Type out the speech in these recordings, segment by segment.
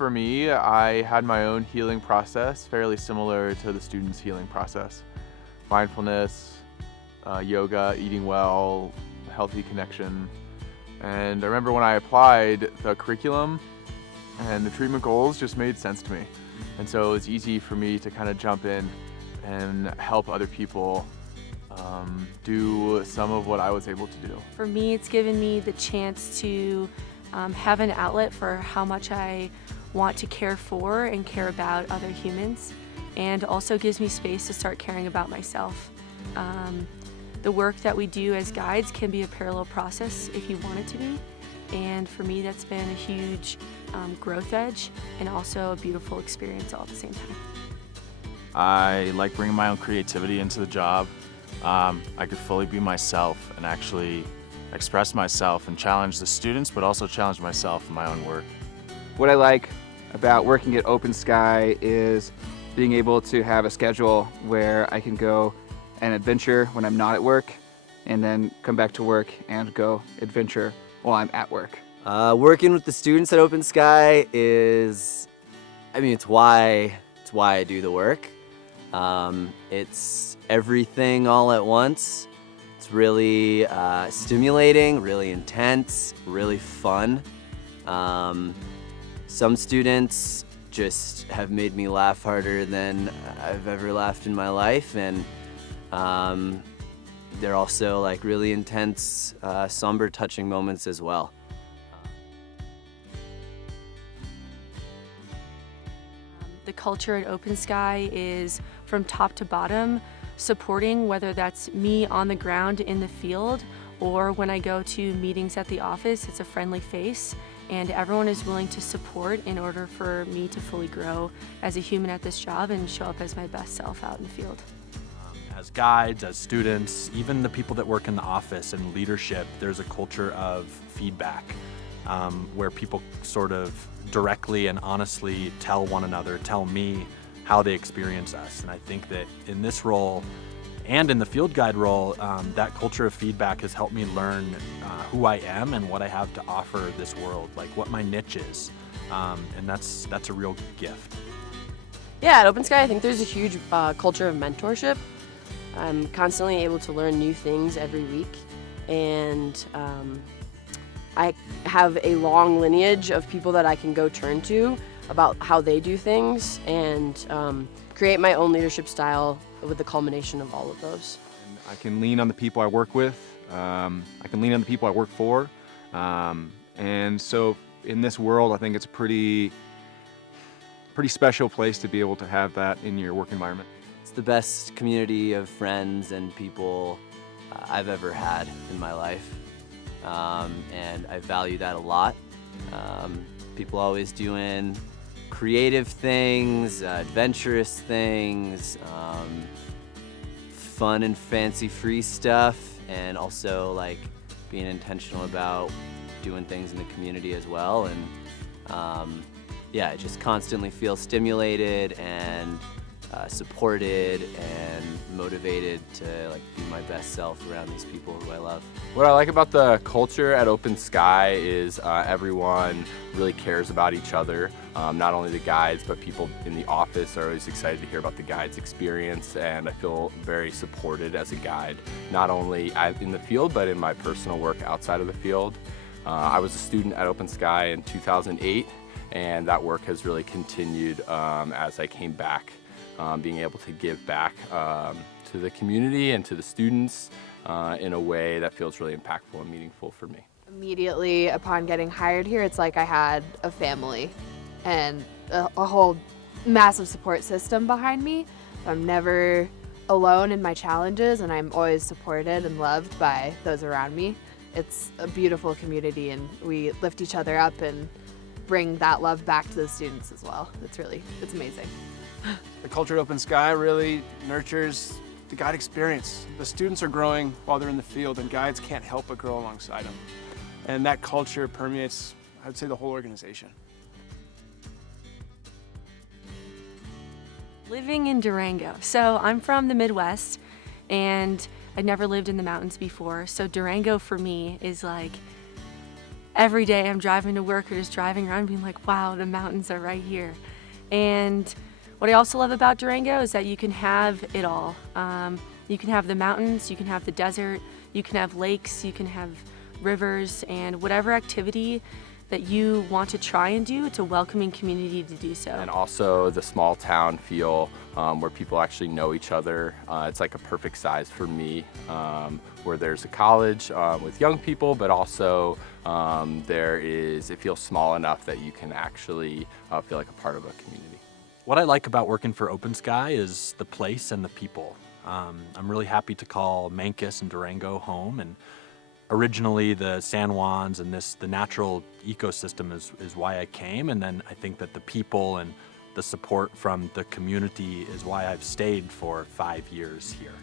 For me, I had my own healing process, fairly similar to the students' healing process. Mindfulness, yoga, eating well, healthy connection. And I remember when I applied, the curriculum and the treatment goals just made sense to me. And so it was easy for me to kind of jump in and help other people do some of what I was able to do. For me, it's given me the chance to have an outlet for how much I want to care for and care about other humans, and also gives me space to start caring about myself. The work that we do as guides can be a parallel process if you want it to be, and for me that's been a huge growth edge and also a beautiful experience all at the same time. I like bringing my own creativity into the job. I could fully be myself and actually express myself and challenge the students, but also challenge myself in my own work. What I like about working at Open Sky is being able to have a schedule where I can go and adventure when I'm not at work, and then come back to work and go adventure while I'm at work. Working with the students at Open Sky is, it's why I do the work. It's everything all at once. It's really stimulating, really intense, really fun. Some students just have made me laugh harder than I've ever laughed in my life, and they're also like really intense, somber, touching moments as well. The culture at Open Sky is from top to bottom, supporting, whether that's me on the ground in the field or when I go to meetings at the office. It's a friendly face, and everyone is willing to support in order for me to fully grow as a human at this job and show up as my best self out in the field. As guides, as students, even the people that work in the office and leadership, there's a culture of feedback where people sort of directly and honestly tell one another, tell me how they experience us. And I think that in this role and in the field guide role, that culture of feedback has helped me learn who I am and what I have to offer this world, like what my niche is. And that's a real gift. Yeah, at Open Sky, I think there's a huge culture of mentorship. I'm constantly able to learn new things every week, and I have a long lineage of people that I can go turn to about how they do things, and create my own leadership style with the culmination of all of those. I can lean on the people I work with. I can lean on the people I work for. And so in this world, I think it's a pretty special place to be able to have that in your work environment. It's the best community of friends and people I've ever had in my life, and I value that a lot. People always doing creative things, adventurous things, fun and fancy-free stuff, and also like being intentional about doing things in the community as well. And yeah, I just constantly feel stimulated and supported and motivated to like be my best self around these people who I love. What I like about the culture at Open Sky is everyone really cares about each other. Not only the guides, but people in the office are always excited to hear about the guide's experience, and I feel very supported as a guide, not only in the field, but in my personal work outside of the field. I was a student at Open Sky in 2008, and that work has really continued as I came back, being able to give back to the community and to the students in a way that feels really impactful and meaningful for me. Immediately upon getting hired here, it's like I had a family and a whole massive support system behind me. I'm never alone in my challenges, and I'm always supported and loved by those around me. It's a beautiful community, and we lift each other up and bring that love back to the students as well. It's amazing. The culture at Open Sky really nurtures the guide experience. The students are growing while they're in the field, and guides can't help but grow alongside them. And that culture permeates, I would say, the whole organization. Living in Durango. So I'm from the Midwest, and I'd never lived in the mountains before. So Durango for me is like every day I'm driving to work or just driving around being like, wow, the mountains are right here. And what I also love about Durango is that you can have it all. You can have the mountains, you can have the desert, you can have lakes, you can have rivers, and whatever activity that you want to try and do, it's a welcoming community to do so. And also the small town feel where people actually know each other. It's like a perfect size for me, where there's a college with young people, but also it feels small enough that you can actually feel like a part of a community. What I like about working for Open Sky is the place and the people. I'm really happy to call Mancos and Durango home, and originally the San Juans and the natural ecosystem is why I came, and then I think that the people and the support from the community is why I've stayed for 5 years here.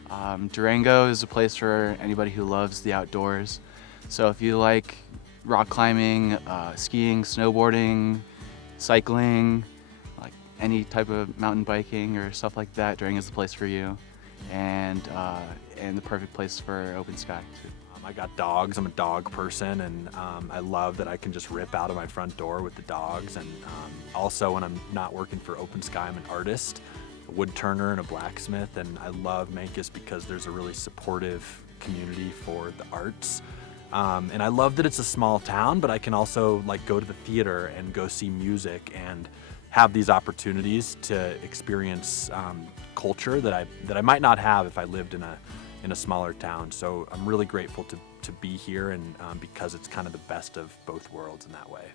Durango is a place for anybody who loves the outdoors. So if you like rock climbing, skiing, snowboarding, cycling, like any type of mountain biking or stuff like that, Durango is the place for you, and the perfect place for Open Sky too. I got dogs. I'm a dog person, and I love that I can just rip out of my front door with the dogs. And also, when I'm not working for Open Sky, I'm an artist, a wood turner, and a blacksmith. And I love Mancos because there's a really supportive community for the arts. And I love that it's a small town, but I can also like go to the theater and go see music and have these opportunities to experience culture that I might not have if I lived in a smaller town. So I'm really grateful to be here, and because it's kind of the best of both worlds in that way.